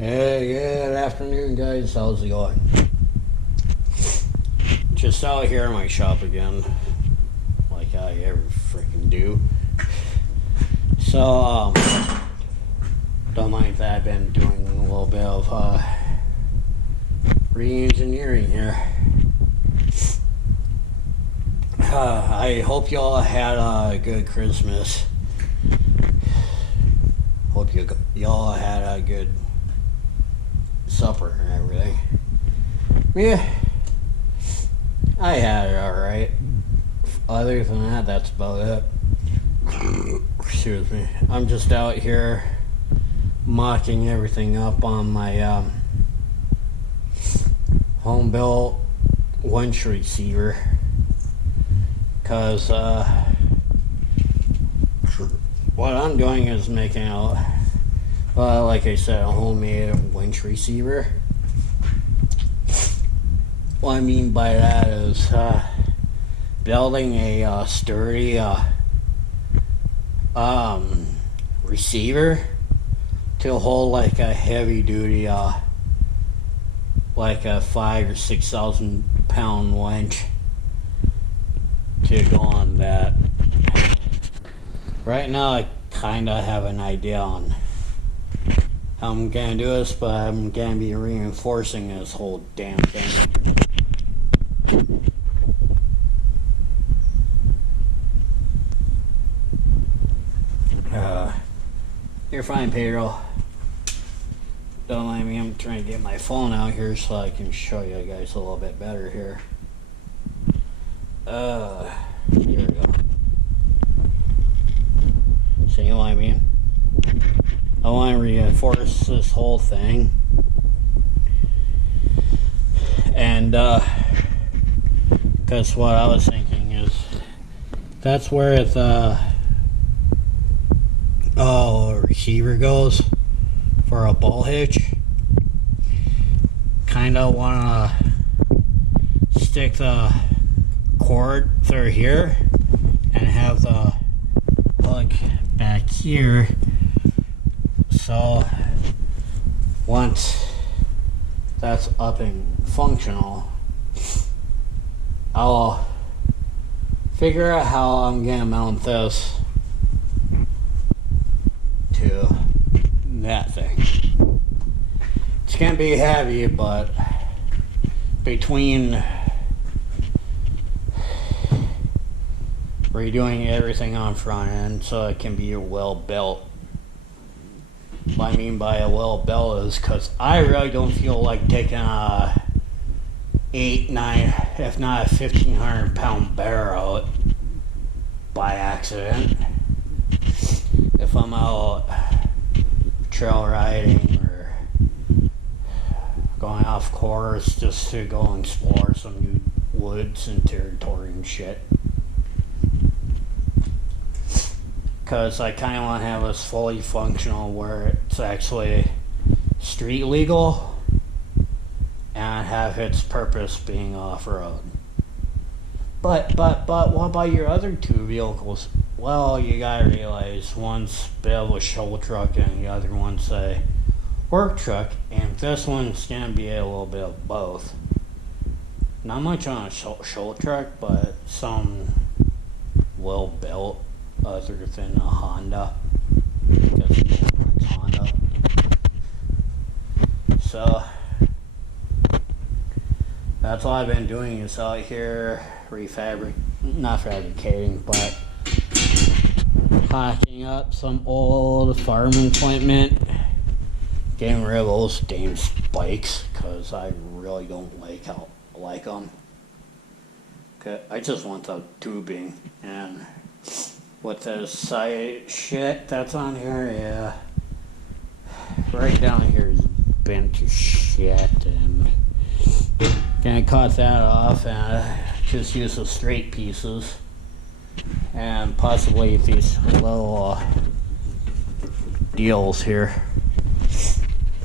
Hey, good afternoon, guys. How's it going? Just out here in my shop again, like I ever freaking do. So, don't mind if I've been doing a little bit of re-engineering here. I hope y'all had a good Christmas. Hope y'all had a good supper and everything. Yeah, I had it alright. Other than that, that's about it. Excuse me. I'm just out here mocking everything up on my home built winch receiver. Because what I'm doing is making like I said, a homemade winch receiver. What I mean by that is building a sturdy receiver to hold like a heavy duty like a 5,000 or 6,000 pound winch to go on that. Right now I kinda have an idea on how I'm gonna do this, but I'm gonna be reinforcing this whole damn thing. You're fine, Pedro. Don't mind me, I'm trying to get my phone out here so I can show you guys a little bit better here. Here we go. See what I mean? I want to reinforce this whole thing. And, because what I was thinking is, that's where the receiver goes for a ball hitch. Kinda wanna stick the cord through here and have the hook back here, so once that's up and functional, I'll figure out how I'm gonna mount this to that thing. It's gonna be heavy, but between redoing everything on front end so it can be well built. What I mean by a well built is because I really don't feel like taking a 8, 9, if not a 1,500 pound barrel by accident. If I'm out trail riding or going off course just to go and explore some new woods and territory and shit. Because I kind of want to have this fully functional where it's actually street legal and have its purpose being off-road. But what about your other two vehicles? Well, you gotta realize one's a bit of a show truck and the other one's a work truck, and this one's gonna be a little bit of both. Not much on a show truck, but some well built. Other than a Honda, because it's Honda. So that's all I've been doing is out here not fabricating, but hacking up some old farm equipment, getting rid of those damn spikes because I really don't like them. I just want the tubing and. With the side shit that's on here, yeah. Right down here is bent to shit, and gonna cut that off and just use the straight pieces, and possibly these little deals here.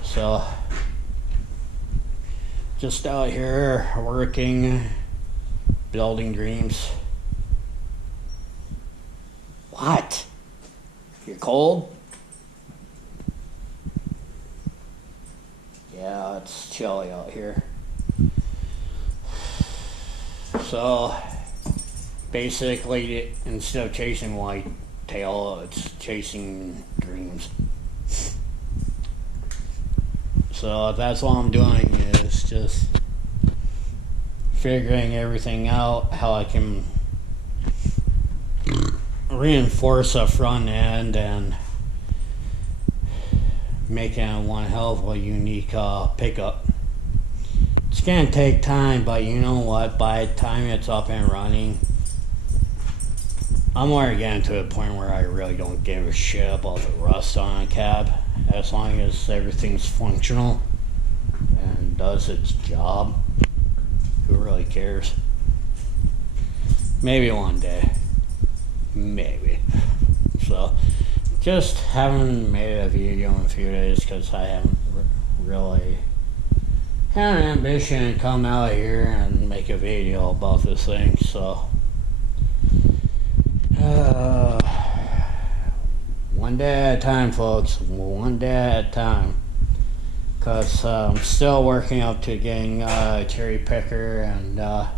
So, just out here working, building dreams. What? You're cold? Yeah, it's chilly out here. So basically, instead of chasing whitetail, it's chasing dreams. So that's what I'm doing, is just figuring everything out, how I can reinforce a front end and making one hell of a unique pickup. It's gonna take time, but you know what? By the time it's up and running, I'm already getting to the point where I really don't give a shit about the rust on a cab, as long as everything's functional and does its job. Who really cares? Maybe one day. Maybe. So, just haven't made a video in a few days because I haven't really had an ambition to come out here and make a video about this thing. So, one day at a time, folks. One day at a time. Because I'm still working up to getting a cherry picker and a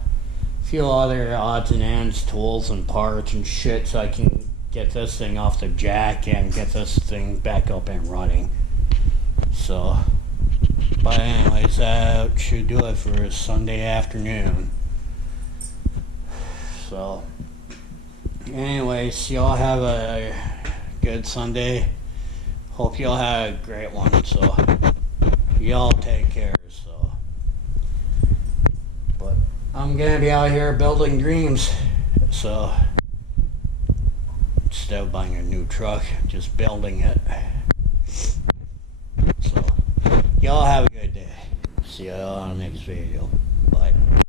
few other odds and ends, tools and parts and shit, so I can get this thing off the jack and get this thing back up and running. So, but anyways, that should do it for Sunday afternoon. So, anyways, y'all have a good Sunday. Hope y'all have a great one. So, y'all take care. So, but I'm gonna be out here building dreams. So, instead of buying a new truck, just building it. So, y'all have a good day. See y'all on the next video. Bye.